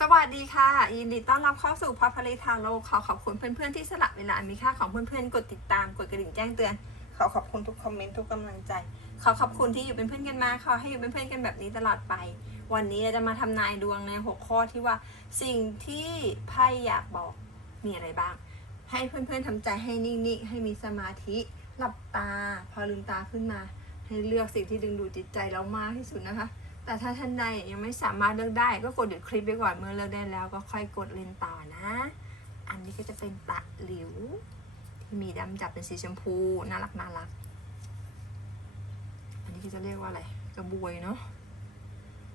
สวัสดีค่ะยินดีต้อนรับเข้าสู่พัพลิทาโลขอขอบคุณเพื่อนๆที่สละเวลามีค่าของเพื่อนๆกดติดตามกดกระดิ่งแจ้งเตือน ขอขอบคุณทุกคอมเมนต์ทุกกำลังใจ ขอขอบคุณที่อยู่เป็นเพื่อนกันมาขอให้อยู่เป็นเพื่อนกันแบบนี้ตลอดไป วันนี้เราจะมาทำนายดวงในหัวข้อที่ว่าสิ่งที่ไพ่อยากบอกมีอะไรบ้าง ให้เพื่อนๆทำใจให้นิ่งๆให้มีสมาธิหลับตา พอลืมตาขึ้นมา ให้เลือกสิ่งที่ดึงดูดจิตใจเรามากที่สุดนะคะ แต่ถ้าท่านใดยังไม่สามารถเลือกได้ ก็กดหยุดคลิปไปก่อนเมื่อเลือกได้แล้วก็ค่อยกดเล่นต่อนะ อันนี้ก็จะเป็นตะหลิว ที่มีดำจับเป็นสีชมพูน่ารักน่ารัก อันนี้ก็จะเรียกว่าอะไรกระบวยเนาะ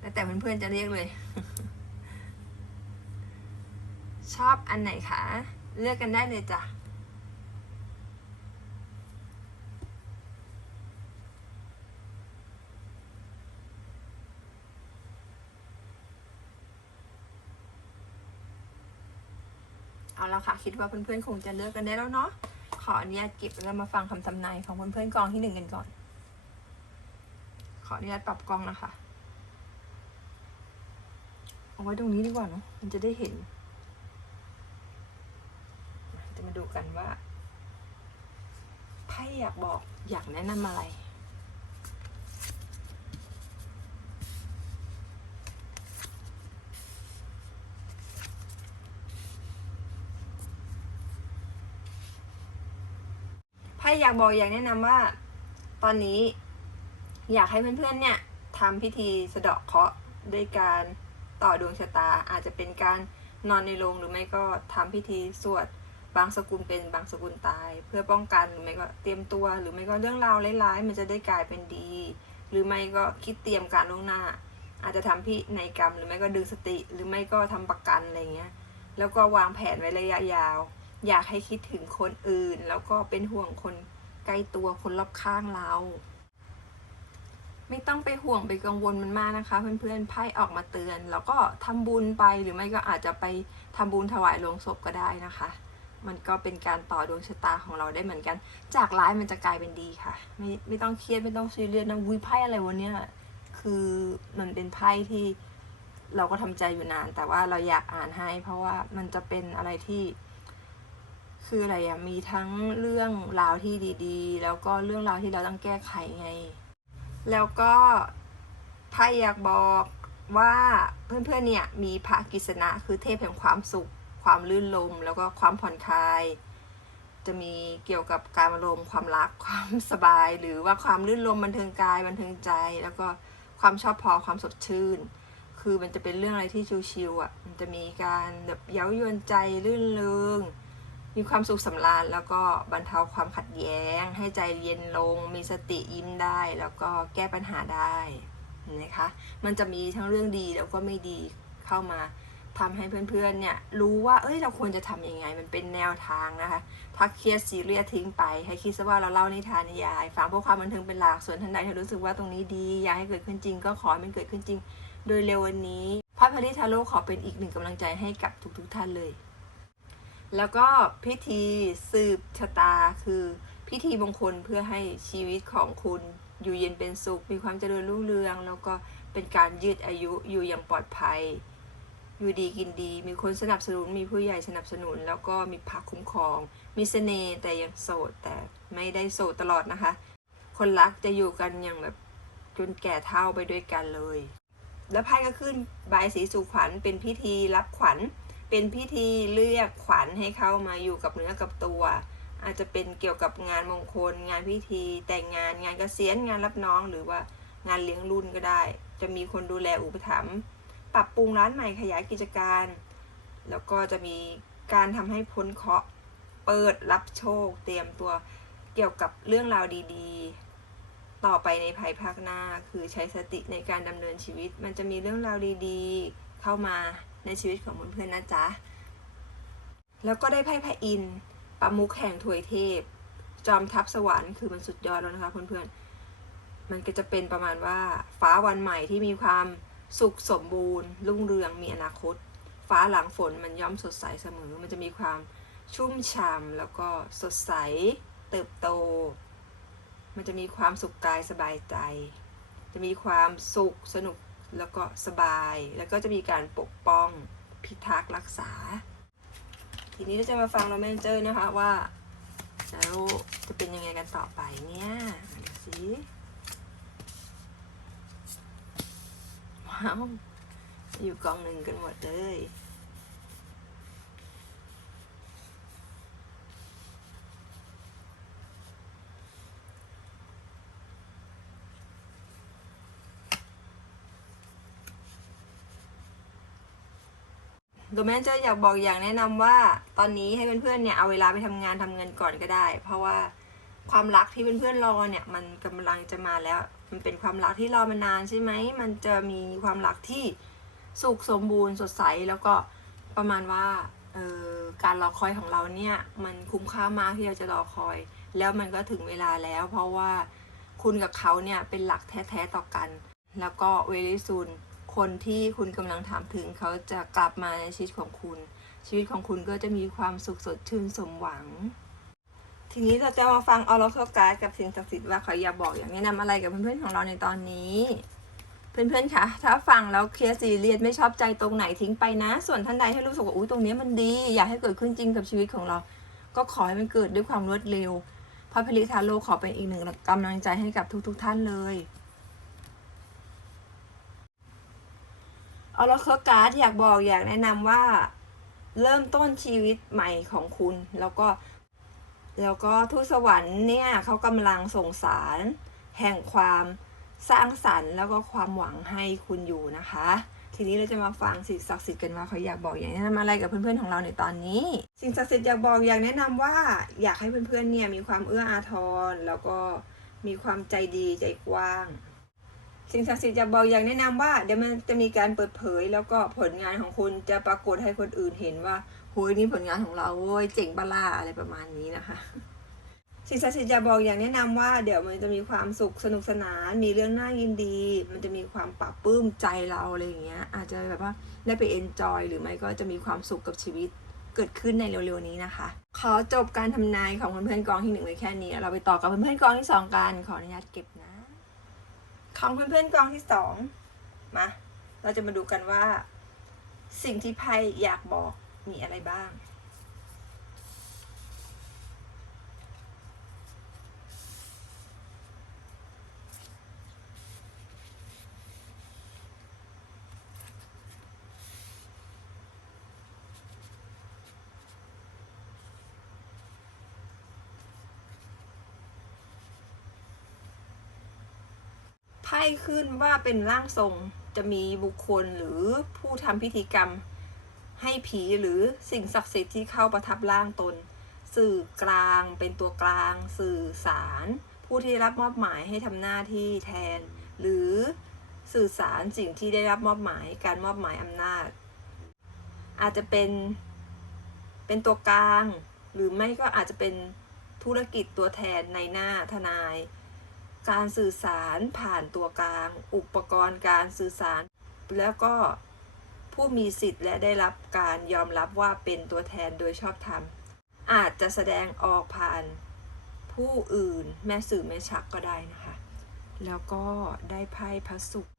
แล้วแต่เพื่อนๆจะเรียกเลย ชอบอันไหนคะ เลือกกันได้เลยจ้ะ เอาละค่ะ คิดว่าเพื่อนๆคงจะเลือกกันได้แล้วเนาะขออนุญาตเก็บแล้วมาฟังคำทำนายของเพื่อนๆกองที่หนึ่งกันก่อน ขออนุญาตปรับกล้องนะคะเอาไว้ตรงนี้ดีกว่าเนาะมันจะได้เห็น จะมาดูกันว่าไพ่อยากบอกอยากแนะนำอะไร ไพ่อยากบอกอยากแนะนำว่า ตอนนี้อยากให้เพื่อนๆเนี่ยทำพิธีสะเดาะเคราะห์ด้วยการต่อดวงชะตา อาจจะเป็นการนอนในโรงหรือไม่ก็ทำพิธีสวดบางสกุลเป็นบางสกุลตาย เพื่อป้องกันหรือไม่ก็เตรียมตัว หรือไม่ก็เรื่องราวร้ายๆ มันจะได้กลายเป็นดี หรือไม่ก็คิดเตรียมการล่วงหน้า อาจจะทำพินัยกรรม หรือไม่ก็ดึงสติ หรือไม่ก็ทำประกันอะไรเงี้ยแล้วก็วางแผนไว้ระยะยาว อยากให้คิดถึงคนอื่น แล้วก็เป็นห่วงคนใกล้ตัวคนรอบข้างเรา ไม่ต้องไปห่วงไปกังวลมันมากนะคะ เพื่อนๆไพ่ออกมาเตือน แล้วก็ทำบุญไปหรือไม่ก็อาจจะไปทำบุญถวายโลงศพก็ได้นะคะ มันก็เป็นการต่อดวงชะตาของเราได้เหมือนกัน จากร้ายมันจะกลายเป็นดีค่ะ ไม่ไม่ต้องเครียดไม่ต้องซีเรียสนะวุ้ยไพ่อะไรวันเนี้ยคือมันเป็นไพ่ที่เราก็ทำใจอยู่นาน แต่ว่าเราอยากอ่านให้ เพราะว่ามันจะเป็นอะไรที่ คืออะไรอะมีทั้งเรื่องราวที่ดีๆ แล้วก็เรื่องราวที่เราต้องแก้ไขไง แล้วก็ไพ่อยากบอกว่าเพื่อนๆเนี่ยมีพระกิษณะคือเทพแห่งความสุข ความลื่นลม แล้วก็ความผ่อนคลาย จะมีเกี่ยวกับการอารมณ์ความรักความสบาย หรือว่าความลื่นลมบันเทิงกายบันเทิงใจ แล้วก็ความชอบพอความสดชื่น คือมันจะเป็นเรื่องอะไรที่ชิวๆอะมันจะมีการแบบเย้ายวนใจลื่นเริง มีความสุขสำราญแล้วก็บรรเทาความขัดแย้ง ให้ใจเย็นลง มีสติยิ้มได้ แล้วก็แก้ปัญหาได้นะคะ มันจะมีทั้งเรื่องดีแล้วก็ไม่ดีเข้ามาทำให้เพื่อนๆเนี่ยรู้ว่าเอ้ยเราควรจะทำยังไง มันเป็นแนวทางนะคะถ้าเครียดซีเรียสทิ้งไป ให้คิดซะว่าเราเล่านิทานนิยายฟังเพื่อความบันเทิงเป็นหลักส่วนท่านใดที่รู้สึกว่าตรงนี้ดี อยากให้เกิดขึ้นจริง ก็ขอให้มันเกิดขึ้นจริง โดยเร็ววันนี้พระพริทาโลขอเป็นอีกหนึ่งกำลังใจให้กับทุกๆท่านเลย แล้วก็พิธีสืบชะตาคือพิธีมงคลเพื่อให้ชีวิตของคุณอยู่เย็นเป็นสุข มีความเจริญรุ่งเรือง แล้วก็เป็นการยืดอายุอยู่อย่างปลอดภัย อยู่ดีกินดี มีคนสนับสนุน มีผู้ใหญ่สนับสนุน แล้วก็มีพักคุ้มครอง มีเสน่ห์แต่ยังโสดแต่ไม่ได้โสดตลอดนะคะ คนรักจะอยู่กันอย่างแบบจนแก่เท่าไปด้วยกันเลย แล้วไพ่ก็ขึ้นบายสีสู่ขวัญเป็นพิธีรับขวัญ เป็นพิธีเรียกขวัญให้เข้ามาอยู่กับเนื้อกับตัว อาจจะเป็นเกี่ยวกับงานมงคล งานพิธีแต่งงานงานเกษียณงานรับน้องหรือว่างานเลี้ยงรุ่นก็ได้ จะมีคนดูแลอุปถัมภ์ปรับปรุงร้านใหม่ขยายกิจการ แล้วก็จะมีการทำให้พ้นเคราะห์เปิดรับโชค เตรียมตัวเกี่ยวกับเรื่องราวดีๆ ต่อไปในภายภาคหน้า คือใช้สติในการดำเนินชีวิต มันจะมีเรื่องราวดีๆ เข้ามา ในชีวิตของเพื่อนๆนะจ๊ะ แล้วก็ได้ไพ่พระอินทร์ประมุขแห่งถวยเทพ จอมทัพสวรรค์คือมันสุดยอดแล้วนะคะเพื่อนๆ มันก็จะเป็นประมาณว่าฟ้าวันใหม่ที่มีความสุขสมบูรณ์ รุ่งเรืองมีอนาคต ฟ้าหลังฝนมันย่อมสดใสเสมอ มันจะมีความชุ่มฉ่ำแล้วก็สดใสเติบโต มันจะมีความสุขกายสบายใจ จะมีความสุขสนุก แล้วก็สบาย แล้วก็จะมีการปกป้องพิทักษ์รักษา ทีนี้เราจะมาฟังโรแมนเจอร์นะคะว่าแล้วจะเป็นยังไงกันต่อไปเนี่ยดูสิว้าว อยู่กองหนึ่งกันหมดเลย โดแมนจะอยากบอกอย่างแนะนำว่า ตอนนี้ให้เพื่อนๆเนี่ยเอาเวลาไปทำงานทำเงินก่อนก็ได้ เพราะว่าความรักที่เพื่อนๆรอเนี่ยมันกำลังจะมาแล้ว มันเป็นความรักที่รอมานานใช่ไหมมันจะมีความรักที่สุขสมบูรณ์สดใสแล้วก็ประมาณว่าเออการรอคอยของเราเนี่ย มันคุ้มค่ามากที่เราจะรอคอย แล้วมันก็ถึงเวลาแล้ว เพราะว่าคุณกับเขาเนี่ยเป็นหลักแท้ๆต่อกัน แล้วก็เวลิซูน คนที่คุณกำลังถามถึงเขาจะกลับมาในชีวิตของคุณ ชีวิตของคุณก็จะมีความสุขสดชื่นสมหวัง ทีนี้เราจะมาฟังออร์โคการ์ดกับสิ่งศักดิ์สิทธิ์ว่าเขาอยากบอกอย่างแนะนำอะไรกับเพื่อนๆของเราในตอนนี้เพื่อนๆ คะ ถ้าฟังแล้วเคลียร์ซีเรียสไม่ชอบใจตรงไหนทิ้งไปนะ ส่วนท่านใดที่รู้สึกว่าอุ้ยตรงนี้มันดี อยากให้เกิดขึ้นจริงกับชีวิตของเรา ก็ขอให้มันเกิดด้วยความรวดเร็วพระพลิทาโลขอเป็นอีกหนึ่งกำลังใจให้กับทุกๆ ท่านเลย ออร์โคการ์ดอยากบอกอยากแนะนำว่าเริ่มต้นชีวิตใหม่ของคุณ แล้วก็ แล้วก็ทูตสวรรค์เนี่ยเขากำลังส่งสาร แห่งความสร้างสรรค์ แล้วก็ความหวังให้คุณอยู่นะคะ ทีนี้เราจะมาฟังสิ่งศักดิ์สิทธิ์กันว่าเขาอยากบอกอยางแนะนำอะไรกับเพื่อนๆของเราในตอนนี้ สิ่งศักดิ์สิทธิ์อยากบอกอยากแนะนำว่าอยากให้เพื่อนๆเนี่ยมีความเอื้ออาทรแล้วก็มีความใจดีใจกว้าง สิ่งศักดิ์สิทธิ์อยากบอกอย่ากแนะนำว่าเดี๋ยวมันจะมีการเปิดเผย แล้วก็ผลงานของคุณจะปรากฏให้คนอื่นเห็นว่าโหยนี่ผลงานของเราโว้ยเจ๋งบล่าอะไรประมาณนี้นะคะสิ่งศักดิ์สิทธิ์จะบอกอย่างแนะนำว่าเดี๋ยวมันจะมีความสุขสนุกสนาน มีเรื่องน่ายินดี มันจะมีความปรับปลื้มใจเราอะไรอย่างเงี้ย อาจจะแบบว่าได้ไปเอนจอยหรือไม่ก็จะมีความสุขกับชีวิตเกิดขึ้นในเร็วๆนี้นะคะ ขอจบการทำนายของเพื่อนๆกองที่หนึ่งไว้แค่นี้ เราไปต่อกับเพื่อนๆกองที่สองกันขออนุญาตเก็บนะ ของเพื่อนๆกองที่สองมา เราจะมาดูกันว่า สิ่งที่ไพ่อยากบอกมีอะไรบ้าง ไพ่ขึ้นว่าเป็นร่างทรงจะมีบุคคลหรือผู้ทำพิธีกรรม ให้ผีหรือสิ่งศักดิ์สิทธิ์ที่เข้าประทับร่างตน สื่อกลางเป็นตัวกลาง สื่อสาร ผู้ที่รับมอบหมายให้ทำหน้าที่แทน หรือสื่อสารสิ่งที่ได้รับมอบหมายการมอบหมายอำนาจ อาจจะเป็นเป็นตัวกลาง หรือไม่ก็อาจจะเป็นธุรกิจตัวแทนในหน้าทนาย การสื่อสารผ่านตัวกลาง อุปกรณ์การสื่อสาร แล้วก็ผู้มีสิทธิ์และได้รับการยอมรับว่าเป็นตัวแทนโดยชอบธรรม อาจจะแสดงออกผ่านผู้อื่นแม่สื่อแม่ชักก็ได้นะคะ แล้วก็ได้ไพ่พระศุกร์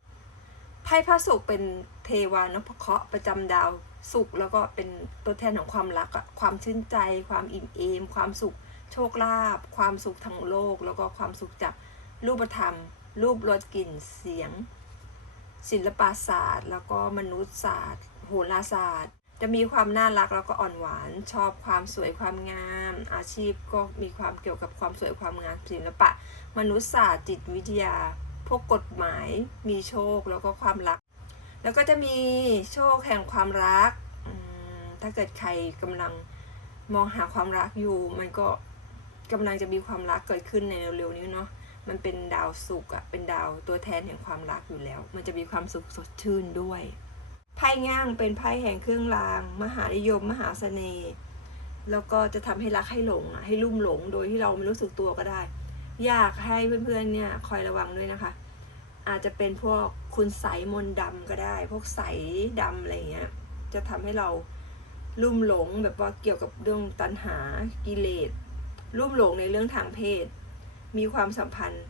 ไพ่พระศุกร์เป็นเทวานพเคราะห์ประจำดาวศุกร์แล้วก็เป็นตัวแทนของความรักความชื่นใจ ความอิ่มเอม ความสุขโชคลาภความสุขทางโลก แล้วก็ความสุขจาก รูปธรรม รูปรสกลิ่นเสียง ศิลปศาสตร์ แล้วก็มนุษยศาสตร์ โหราศาสตร์ จะมีความน่ารักแล้วก็อ่อนหวาน ชอบความสวยความงาม อาชีพก็มีความเกี่ยวกับความสวยความงาม ศิลปะ มนุษยศาสตร์ จิตวิทยา พวกกฎหมาย มีโชคแล้วก็ความรัก แล้วก็จะมีโชคแห่งความรัก ถ้าเกิดใครกำลังมองหาความรักอยู่ มันก็กำลังจะมีความรักเกิดขึ้นในเร็วๆนี้เนาะ มันเป็นดาวศุกอะเป็นดาวตัวแทนแห่งความรักอยู่แล้ว มันจะมีความสุขสดชื่นด้วยไพ่ง่างเป็นไพ่แห่งเครื่องราง มหานิยม มหาเสน่ห์แล้วก็จะทำให้รักให้หลงอะให้ลุ่มหลงโดยที่เราไม่รู้สึกตัวก็ได้ อยากให้เพื่อนๆเนี่ยคอยระวังด้วยนะคะ อาจจะเป็นพวกคุณใสมนต์ดำก็ได้ พวกใสดำอะไรเงี้ยจะทำให้เราลุ่มหลงแบบว่าเกี่ยวกับเรื่องตัณหากิเลสลุ่มหลงในเรื่องทางเพศ มีความสัมพันธ์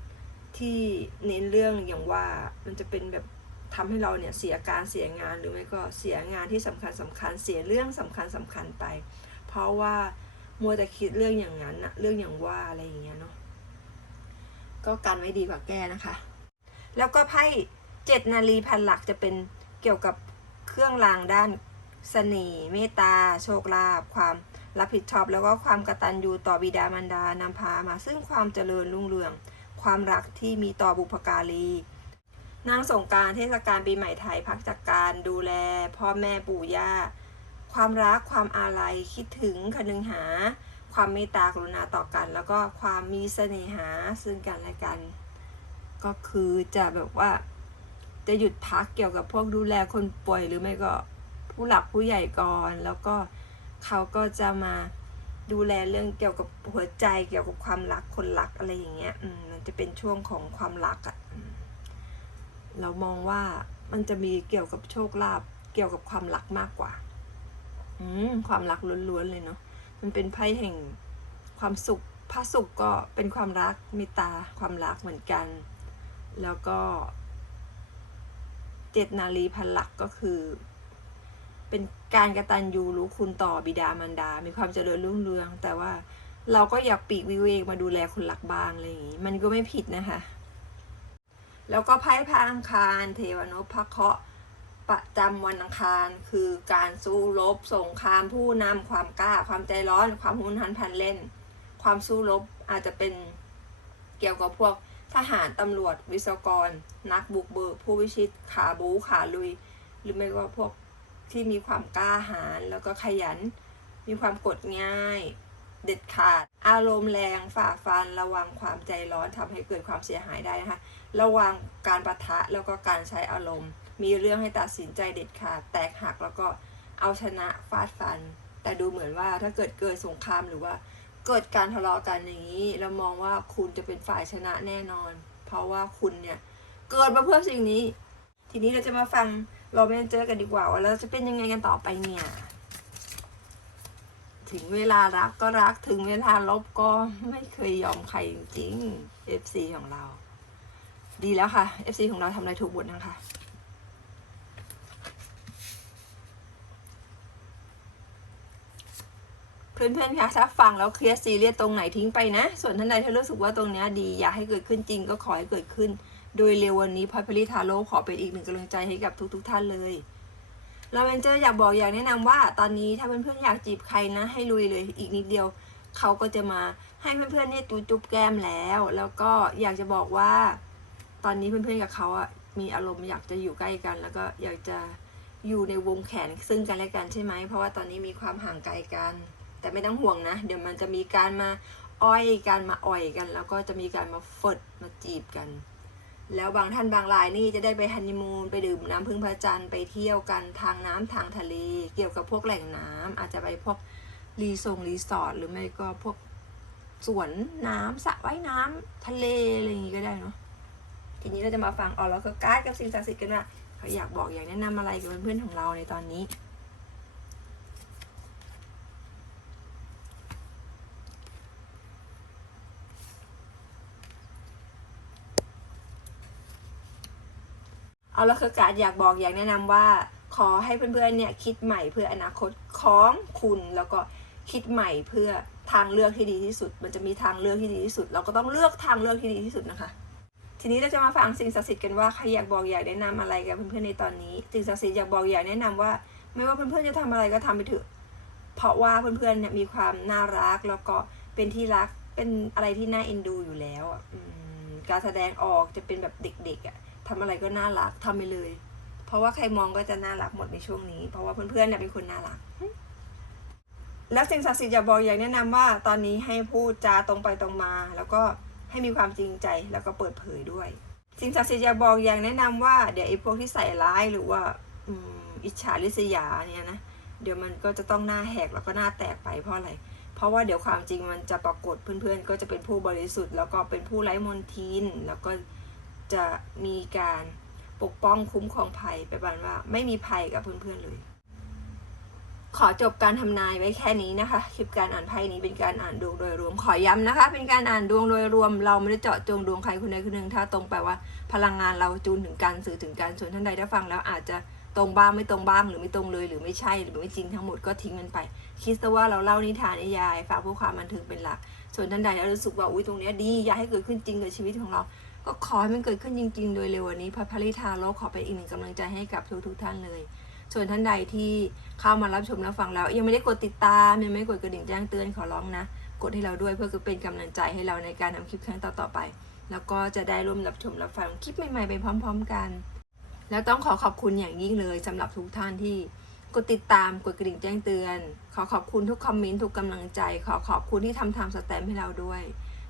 ที่เน้นเรื่องอย่างว่ามันจะเป็นแบบทำให้เราเนี่ยเสียการเสียงานหรือไม่ก็เสียงานที่สำคัญสำคัญเสียเรื่องสำคัญสำคัญไป เพราะว่ามัวแต่คิดเรื่องอย่างนั้นนะเรื่องอย่างว่าอะไรอย่างเงี้ยเนาะก็กันไว้ดีกว่าแก้นะคะ แล้วก็ไพ่เจ็ดนาลีพันหลักจะเป็นเกี่ยวกับเครื่องรางด้านเสน่ห์เมตตา โชคลาภความ รับผิดชอบแล้วก็ความกตัญญูต่อบิดามารดานำพามา ซึ่งความเจริญรุ่งเรือง ความรักที่มีต่อบุพการีนางสงการเทศกาลปีใหม่ไทยพักจากการดูแล พ่อแม่ปู่ย่า ความรักความอาลัยคิดถึงคนึงหา ความเมตตากรุณาต่อกัน แล้วก็ความมีเสน่หาซึ่งกันและกัน ก็คือจะแบบว่า จะหยุดพักเกี่ยวกับพวกดูแลคนป่วยหรือไม่ก็ผู้หลักผู้ใหญ่ก่อนแล้วก็ เขาก็จะมาดูแลเรื่องเกี่ยวกับหัวใจเกี่ยวกับความรักคนรักอะไรอย่างเงี้ยอืมมันจะเป็นช่วงของความรักอะ่ะเรามองว่ามันจะมีเกี่ยวกับโชคลาภเกี่ยวกับความรักมากกว่า อืมความรักล้วนๆเลยเนาะมันเป็นไพ่แห่งความสุขพระสุขก็เป็นความรักเมตตาความรักเหมือนกัน แล้วก็เจ็ดนาลีพันหลักก็คือ เป็นการกระตันยูรู้คุณต่อบิดามารดา มีความเจริญรุ่งเรือง แต่ว่าเราก็อยากปีกวิเวกมาดูแลคนรักบ้างอะไรอย่างนี้ มันก็ไม่ผิดนะคะ แล้วก็ไพ่พระอังคาร เทวนพพระเคาะประจำวันอังคารคือการสู้รบสงครามผู้นำความกล้า ความใจร้อน ความหุนหันพลันเล่น ความสู้รบอาจจะเป็นเกี่ยวกับพวกทหารตำรวจวิศวกร นักบุกเบิกผู้วิชิตขาบูขาลุย หรือไม่ก็พวก ที่มีความกล้าหาญแล้วก็ขยัน มีความกดง่าย เด็ดขาด อารมณ์แรงฝ่าฟัน ระวังความใจร้อนทำให้เกิดความเสียหายได้นะคะ ระวังการประทะแล้วก็การใช้อารมณ์ มีเรื่องให้ตัดสินใจเด็ดขาด แตกหักแล้วก็เอาชนะฟาดฟัน แต่ดูเหมือนว่าถ้าเกิดเกิดสงครามหรือว่าเกิดการทะเลาะกันอย่างนี้ เรามองว่าคุณจะเป็นฝ่ายชนะแน่นอน เพราะว่าคุณเนี่ยเกิดมาเพื่อสิ่งนี้ ทีนี้เราจะมาฟัง เราไม่เจอกันดีกว่าว่าเราจะเป็นยังไงกันต่อไปเนี่ย ถึงเวลารักก็รักถึงเวลาลบก็ไม่เคยยอมใครจริงๆ FC ของเรา ดีแล้วค่ะ FC ของเราทำอะไรถูกบทนะคะเพื่อนๆ คะถ้าฟังแล้วเคลียร์ซีเรียสตรงไหนทิ้งไปนะ ส่วนท่านใดที่รู้สึกว่าตรงเนี้ยดีอยากให้เกิดขึ้นจริงก็ขอให้เกิดขึ้น โดยเร็ววันนี้พอยพลิทาโร่ขอเป็นอีกหนึ่งกำลังใจให้กับทุก ๆทท่านเลยเราเวนเจอร์อยากบอกอยากแนะนำว่า ตอนนี้ถ้าเพื่อนๆอยากจีบใครนะ ให้ลุยเลยอีกนิดเดียว เขาก็จะมาให้เพื่อนๆเนี่ยจูจุบแก้มแล้ว แล้วก็อยากจะบอกว่า ตอนนี้เพื่อนๆกับเขาอะมีอารมณ์อยากจะอยู่ใกล้กัน แล้วก็อยากจะอยู่ในวงแขนซึ่งกันและกันใช่ไหมเพราะว่าตอนนี้มีความห่างไกลกัน แต่ไม่ต้องห่วงนะ เดี๋ยวมันจะมีการมาอ้อยกันมาอ่อยกัน แล้วก็จะมีการมาฟดมาจีบกัน แล้วบางท่านบางรายนี่จะได้ไปฮันนีมูนไปดื่มน้ำพึ่งพระจันทร์ไปเที่ยวกันทางน้ำทางทะเล เกี่ยวกับพวกแหล่งน้ำอาจจะไปพวกรีสงรีสอร์ทหรือไม่ก็พวกสวนน้ำสระว่ายน้ำทะเลอะไรอย่างงี้ก็ได้เนาะทีนี้เราจะมาฟังออแล้วก็การ์ดกับสิ่งศักดิ์สิทธิ์กันว่าเขาอยากบอกอยากแนะนำอะไรกับเพื่อนๆของเราในตอนนี้ เอาละคือการอยากบอกอยากแนะนำว่า ขอให้เพื่อนๆเนี่ยคิดใหม่เพื่ออนาคตของคุณแล้วก็คิดใหม่เพื่อทางเลือกที่ดีที่สุด มันจะมีทางเลือกที่ดีที่สุด เราก็ต้องเลือกทางเลือกที่ดีที่สุดนะคะ ทีนี้เราจะมาฟังสิ่งศักดิ์สิทธิ์กันว่าใครอยากบอกอยากแนะนำอะไรกับเพื่อนๆในตอนนี้สิ่งศักดิ์สิทธิ์อยากบอกอยากแนะนำว่า ไม่ว่าเพื่อนๆจะทำอะไรก็ทำไปเถอะเพราะว่าเพื่อนๆเนี่ยมีความน่ารักแล้วก็เป็นที่รักเป็นอะไรที่น่าเอ็นดูอยู่แล้วอะการแสดงออกจะเป็นแบบเด็กๆอะ ทำอะไรก็น่ารักทำไปเลย เพราะว่าใครมองก็จะน่ารักหมดในช่วงนี้ เพราะว่าเพื่อนๆเนี่ยเป็นคนน่ารัก แล้วสิ่งศักดิ์สิทธิ์อยาบอกอยากแนะนำว่าตอนนี้ให้พูดจาตรงไปตรงมา แล้วก็ให้มีความจริงใจแล้วก็เปิดเผยด้วย สิ่งศักดิ์สิทธิ์อยาบอกอยากแนะนำว่าเดี๋ยวไอ้พวกที่ใส่ร้ายหรือว่าอืมอิจฉาริษยาเนี่ยนะเดี๋ยวมันก็จะต้องหน้าแหกแล้วก็หน้าแตกไปเพราะอะไร เพราะว่าเดี๋ยวความจริงมันจะปรากฏเพื่อนๆ ก็จะเป็นผู้บริสุทธิ์ แล้วก็เป็นผู้ไร้มนทินแล้วก็ จะมีการปกป้องคุ้มครองภัยไปบันว่าไม่มีภัยกับเพื่อนๆเลย ขอจบการทำนายไว้แค่นี้นะคะ คลิปการอ่านไพ่นี้เป็นการอ่านดวงโดยรวม ขอย้ำนะคะ เป็นการอ่านดวงโดยรวม เราไม่ได้เจาะจงดวงใครคนใดคนหนึ่งถ้าตรงแปลว่า พลังงานเราจูนถึงกันสื่อถึงกันส่วนท่านใดถ้าฟังแล้วอาจจะตรงบ้างไม่ตรงบ้างหรือไม่ตรงเลยหรือไม่ใช่หรือไม่จริงทั้งหมดก็ทิ้งมันไป คิดซะว่าเราเล่านิทานนิยายฝากเพื่อความบันเทิงเป็นหลัก ส่วนท่านใดที่รู้สึกว่าอุ้ยตรงเนี้ยดีอยากให้เกิดขึ้นจริงกับชีวิตของเรา ก็ขอให้มันเกิดขึ้นจริง ๆ โดยเร็ววันนี้พระพริธาโลกขอเป็นอีกหนึ่งกำลังใจให้กับทุกๆท่านเลย ส่วนท่านใดที่เข้ามารับชมรับฟังแล้ว ยังไม่ได้กดติดตามยังไม่กดกระดิ่งแจ้งเตือนขอร้องนะ กดให้เราด้วยเพื่อเป็นกำลังใจให้เราในการทำคลิปครั้งต่อๆไป แล้วก็จะได้ร่วมรับชมรับฟังคลิปใหม่ๆไปพร้อม ๆ กัน แล้วต้องขอขอบคุณอย่างยิ่งเลยสำหรับทุกท่านที่กดติดตามกดกระดิ่งแจ้งเตือน ขอขอบคุณทุกคอมเมนต์ทุกกำลังใจ ขอขอบคุณที่ทำทำสแตมป์ให้เราด้วย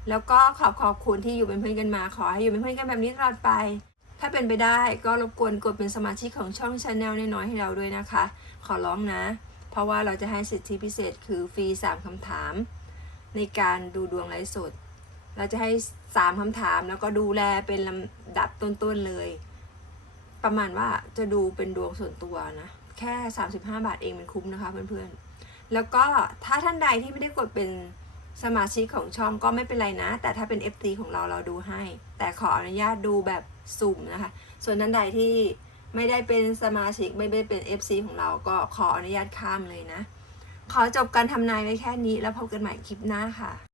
แล้วก็ขอบขอบคุณที่อยู่เป็นเพื่อนกันมา ขอให้อยู่เป็นเพื่อนกันแบบนี้ตลอดไป ถ้าเป็นไปได้ก็รบกวนกดเป็นสมาชิกของช่องชาแนลน้อยๆให้เราด้วยนะคะ ขอร้องนะ เพราะว่าเราจะให้สิทธิพิเศษคือฟรี3คำถาม ในการดูดวงไลฟ์สด เราจะให้ 3คำถามแล้วก็ดูแลเป็นลำดับต้นๆเลย ประมาณว่าจะดูเป็นดวงส่วนตัวนะ แค่ 35 บาทเองมันคุ้มนะคะเพื่อนๆ แล้วก็ถ้าท่านใดที่ไม่ได้กดเป็น สมาชิกของช่องก็ไม่เป็นไรนะ แต่ถ้าเป็น FT ของเราเราดูให้ แต่ขออนุญาตดูแบบสุ่มนะคะ ส่วนท่านใดที่ไม่ได้เป็นสมาชิกไม่ได้เป็น FC ของเราก็ขออนุญาตข้ามเลยนะ ขอจบการทำนายไว้แค่นี้แล้วพบกันใหม่คลิปหน้าค่ะ